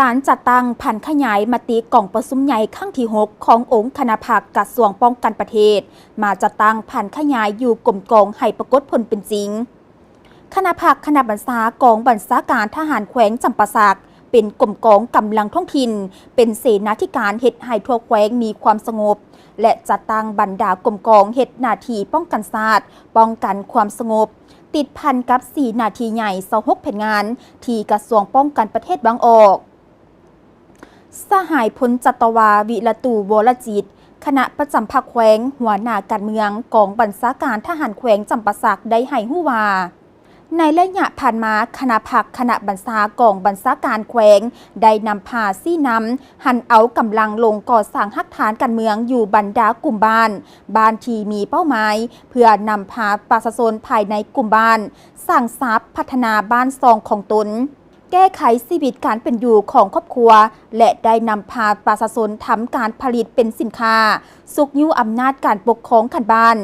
การจัดตั้งผันขยายมติกล่องประชุมใหญ่ครั้งที่ 6 ขององค์คณะภาคกระทรวงป้องกันประเทศมาจัดตั้งผันขยายอยู่กลมกองให้ปรากฏผลเป็นจริงคณะภาคคณะบัญชากองบัญชาการทหารแขวงจำปาสักเป็นกลมกองกำลังท้องถิ่นเป็นเสนาธิการเฮ็ดให้ทั่วแขวงมีความสงบและจัดตั้งบรรดากลมกองเฮ็ดหน้าที่ป้องกันชาติป้องกันความสงบติดพันกับ4หน้าที่ใหญ่26แผนงานที่กระทรวงป้องกันประเทศวางออกสหายพลจัตวาวิรตูวรจิตคณะประจำภาคแขวงหัวหน้าการเมืองกองบัญชาการทหารแขวงจำปาสักได้ให้ฮู้ว่าในระยะผ่านมาคณะภาคคณะบัญชากองบัญชาการแขวงได้นำพาซี่นำหันเอากำลังลงก่อสร้างหักฐานการเมืองอยู่บรรดากลุ่มบ้านที่มีเป้าหมายเพื่อนำพาประชาชนภายในกลุ่มบ้านสร้างทรัพย์พัฒนาบ้านซองของตนแก้ไขชีวิตการเป็นอยู่ของครอบครัวและได้นำพาประชาชนทำการผลิตเป็นสินค้าสุกยิ้วอำนาจการปกครองขันบ้าน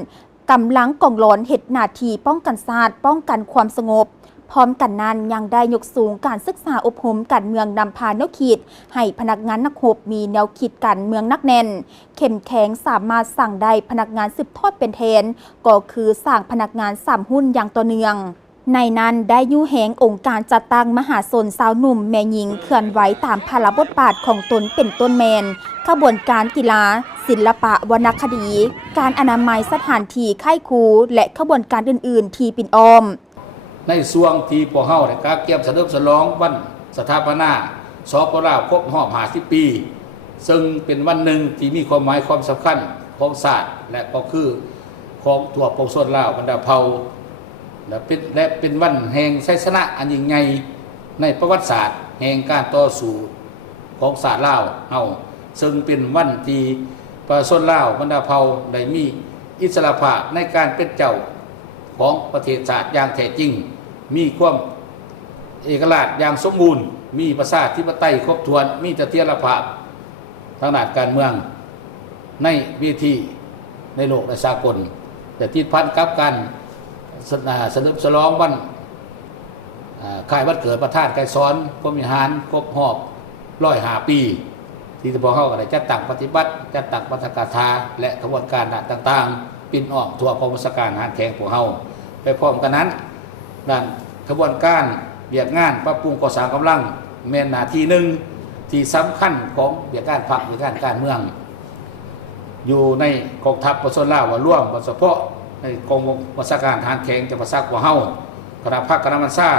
กำลังกองร้อนเฮ็ดหน้าที่ป้องกันชาติป้องกันความสงบพร้อมกันนั้นยังได้ยกสูงการศึกษาอบรมการเมืองนำพาแนวคิดให้พนักงานนักรบมีแนวคิดการเมืองนักแน่นเข้มแข็งสามารถสั่งได้พนักงานสืบทอดเป็นแทนก็คือสร้างพนักงาน3หุ้นอย่างต่อเนื่องในนั้นได้ยู่แหงองค์การจัดตั้งมหาชนสาวหนุ่มแม่หญิงเคลื่อนไหวตามพระบทบาทของตนเป็นต้นแมนขบวนการกีฬาศิลปะวรรณคดีการอนามัยสถานที่ค่ายครูและขบวนการอื่นๆที่ปิ่นอ้อมในช่วงที่พวกเฮาได้กาเก็บเฉลิมฉลองวันสถาปนาสปลาวครบรอบ50 ปีซึ่งเป็นวันหนึ่งที่มีความหมายความสำคัญของศาสตร์และก็คือของทั่วปวงชนลาวบรรดาเผ่าและเป็นวันแห่งชัยชนะอันยิ่งใหญ่ในประวัติศาสตร์แห่งการต่อสู้ของศาสตร์ลาวเฮาซึ่งเป็นวันที่ประชาชนลาวบรรดาเผ่าได้มีอิสรภาพในการเป็นเจ้าของประเทศชาติอย่างแท้จริงมีความเอกราชอย่างสมบูรณ์มีประชาธิปไตยครบถ้วนมีเสถียรภาพทางด้านการเมืองในเวทีในโลกและสากลแต่ที่พันกับการเฉลิมฉลองวันคล้ายวันเกิดประธานไกรสอนพรหมวิหารครบรอบ105 ปีที่พวกเฮาก็ได้จัดตั้งปฏิบัติจัดตั้งปาฐกถาและกระบวนการต่างๆปิ่นออกทั่วกองบัญชาการทหารแข็งพวกเฮาไปพร้อมกันนั้นด้านกระบวนการเบียกงานปรับปรุงก่อสร้างกำลังแม่นหน้าที่หนึ่งที่สำคัญของเบียกการพรรคเบียกการเมืองอยู่ในกองทัพประชาชนลาวว่าร่วมเฉพาะในกองบัญชาการทหารแข็งจะประสาพวกเฮาคณะภาคคณะบัญชา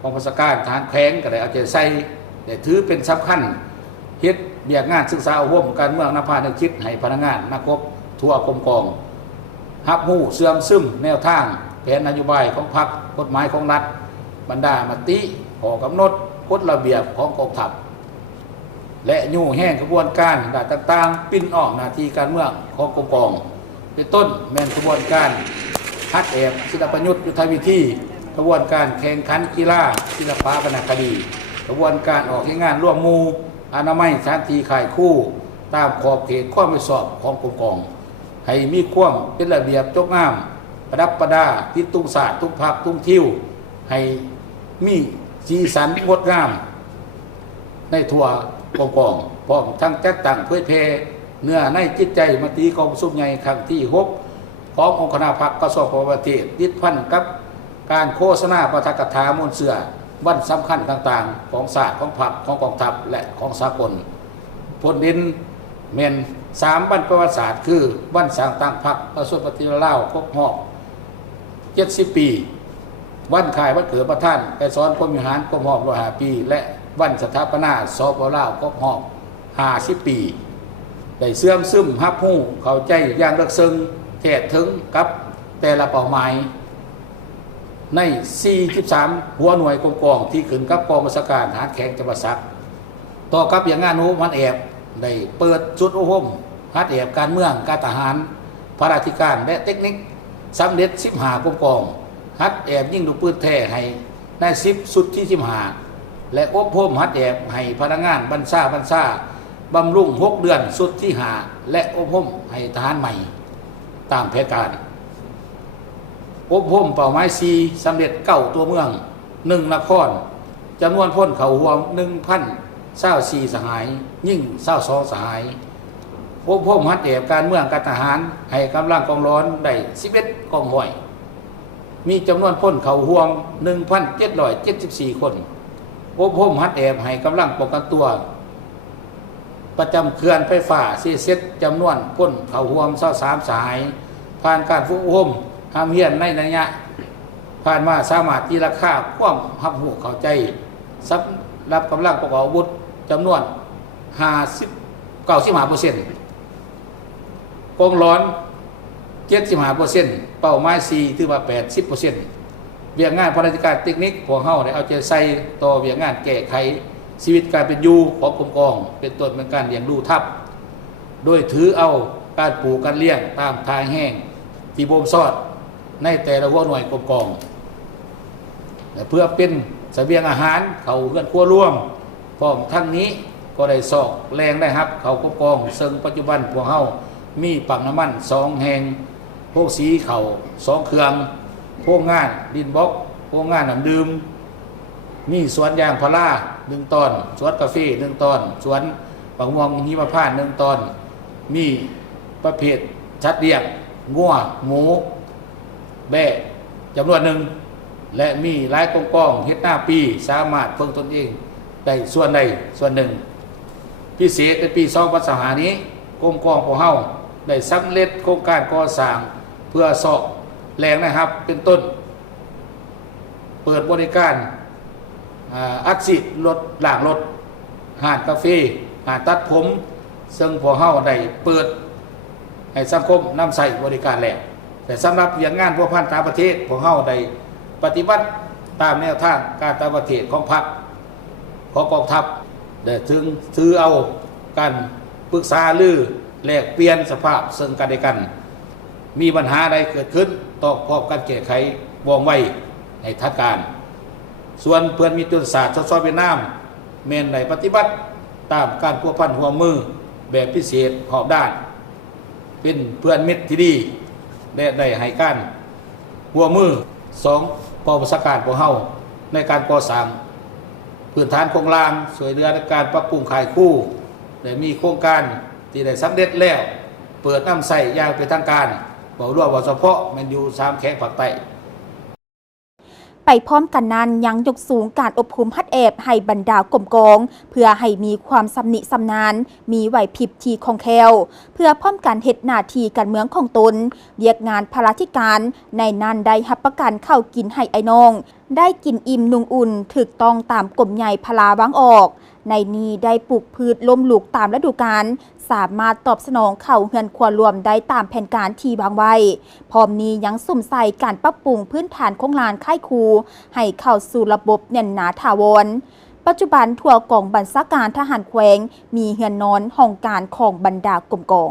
กองบัญชาการทหารแข็งก็ได้เอาใจใส่ได้ถือเป็นสำคัญเฮ็ดเบียกงานศึกษาอบรมการเมืองนำพาแนวคิดให้พนักงานนักรบทั่วกรมกองรับรู้เสื่อมซึมแนวทางแผนนโยบายของพรรคกฎหมายของรัฐบรรดามติข้อกำหนดกฎระเบียบของกองทัพและยู่แห้งกระบวนการด้านต่างๆปิ้นออกหน้าที่การเมืองของกรมกองเป็นต้นแม่นกระบวนการฮัดแอบศิลปยุทธยุทธวิธีกระบวนการแข่งขันกีฬาศิลปะวรรณคดีกระบวนการออกให้งานร่วมมูอนามัยสถานที่ขายคู่ตามขอบเขตความไม่สอบของกรมกองให้มีความเป็นระเบียบจงงามประดับประดาติดตุ้งศาสตร์ตุ้งพักตุ้งทิวให้มีสีสันงดงามในทั่วกรมกองพร้อมทั้งจัดตั้งเผยแพร่เนื้อในจิตใจมติกองประชุมใหญ่ครั้งที่ 6ขององค์คณะภาคกระทรวงประเทศยึดพันกับการโฆษณาปาฐกถามวลเสือวันสำคัญต่างๆของศาสตร์ของพรรคของกองทัพและของสากลผลเด่นเมน3 วันประวัติศาสตร์คือวันสร้างตั้งพรรคประชาธิปไตยลาวครบรอบ70 ปีวันคล้ายวันเกิดประธานไกรสอนพรหมวิหารครบรอบ105 ปีและวันสถาปนาสปลาวครบรอบ50 ปีได้เสื่อมซึมรับรู้เข้าใจอย่างลึกซึ้งแท้ถึงกับแต่ละเป้าหมายใน43หัวหน่วยกองกองที่ขึ้นกับกองบัญชาการทหารแข็งจังหวัดสักต่อกับอย่างงานโน้มวันแอบได้เปิดจุดอบรมฮัดแอบการเมืองการทหารพระราชการและเทคนิคสำเร็จ15กองกองฮัดแอบยิ่งดูปืนแท้ให้ใน10สุดที่15และอบรมฮัดแอบให้พนักงานบัญชาบำรุง6 เดือนสุดที่5และอบรมให้ทหารใหม่ตามแผนการอบรมเป้าหมาย4สำเร็จ9ตัวเมือง1นครจำนวนพ้นเขารวม 24สหายยิ่ง22สหายพวกฮัดแอบการเมืองการทหารให้กำลังกองร้อนได้11กองห้อยมีจำนวนพ้นเขาห่วง 1,774 คนพวกฮัดแอบให้กำลังป้องกันตัวประจำเขื่อนไฟฟ้าซีเซ็ตจำนวนพ้นเขาห่วง23สหายผ่านการฝึกอบรมทำเฮียนในระยะผ่านมาสามารถตีราคาความหับหูเข้าใจสำหรับกำลังประกอบอาวุธจำนวน95%กองร้อน 75% เป้าหมาย4ถือว่า 80% เวียงงานพนักงานเทคนิคพวกเฮาได้เอาใจใส่ต่อเวียงงานแก้ไขชีวิตการเป็นอยู่ของกรมกองเป็นต้นเป็นการเลี้ยงดูทัพโดยถือเอาการปลูกการเลี้ยงตามทางแห้งที่บ่มซอดในแต่ละหัวหน่วยกรมกองและเพื่อเป็นเสบียงอาหารเขาเฮือนครัวร่วมพร้อมทั้งนี้ก็ได้สอกแรงได้ครับเขากรมกองซึ่งปัจจุบันพวกเฮามีปั๊มน้ำมัน2แห่งพวกสีเขา2เครื่องพวกงานดินบล็อกพวกงานน้ำดื่มมีสวนยางพารา1ตอนสวนกาแฟ1ตอนสวนบางม่วงหิมพานต์1ตอนมีประเภทชัดเลี้ยงงัวหมูแบะจำนวนหนึ่งและมีหลายกองกองเฮ็ดหน้าปีสามารถเพิ่งตนเองได้ส่วนใดส่วนหนึ่งพิเศษในปี2025นี้กรมกองของเฮาได้สำเร็จโครงการก่อสร้างเพื่อสอบแรงนะครับเป็นต้นเปิดบริการอัดฉีดรถล้างรถห้านกาแฟห้านตัดผมซึ่งพวกเฮาได้เปิดให้สังคมนำใช้บริการแล้วแต่สำหรับเวียงงานพวกพันต่างประเทศพวกเฮาได้ปฏิบัติตามแนวทางการต่างประเทศของพรรคของกองทัพได้ถึงถือเอาการปรึกษาหรือแลกเปลี่ยนสภาพซึ่งกันและกันมีปัญหาใดเกิดขึ้นต้องพบกันแก้ไขว่องไวในทัดการส่วนเพื่อนมีตุนศาสตร์สอบเวียดนามเมนได้ปฏิบัติตามการพัวพันหัวมือแบบพิเศษหอบด้านเป็นเพื่อนมิตรที่ดีและได้ให้การหัวมือ2ปประชาการของเฮาในการก่อสร้างพื้นฐานโครงล่างสวยเรือในการปรับปรุงขายคู่และมีโครงการที่ได้สำเร็จแล้วเปิดน้ำใส่อย่างเป็นทางการบอกร่วมว่าเฉพาะมันอยู่3แขกภาคใต้ไปพร้อมกันนั้นยังยกสูงการอบรมฮัดแอบให้บรรดากรมกองเพื่อให้มีความสำนิสำนานมีไหวพริบที่คล่องแคล่วเพื่อพร้อมกันเฮ็ดหน้าที่การเมืองของตนเรียกงานภารธิการในนั้นได้รับประกันเข้ากินให้ไอ้น้องได้กินอิ่มนุ่งอุ่นถูกต้องตามกฎใหญ่พลาวางออกในนี้ได้ปลูกพืชล้มลุกตามฤดูกาลสามารถตอบสนองเข้าเฮือนครัวรวมได้ตามแผนการที่วางไว้พร้อมนี้ยังสุ่มใส่การปรับปรุงพื้นฐานของลานค่ายครูให้เข้าสู่ระบบแน่นหนาถาวรปัจจุบันทั่วกองบัญชาการทหารแขวงมีเฮือนนอนห้องการของบรรดากรมกอง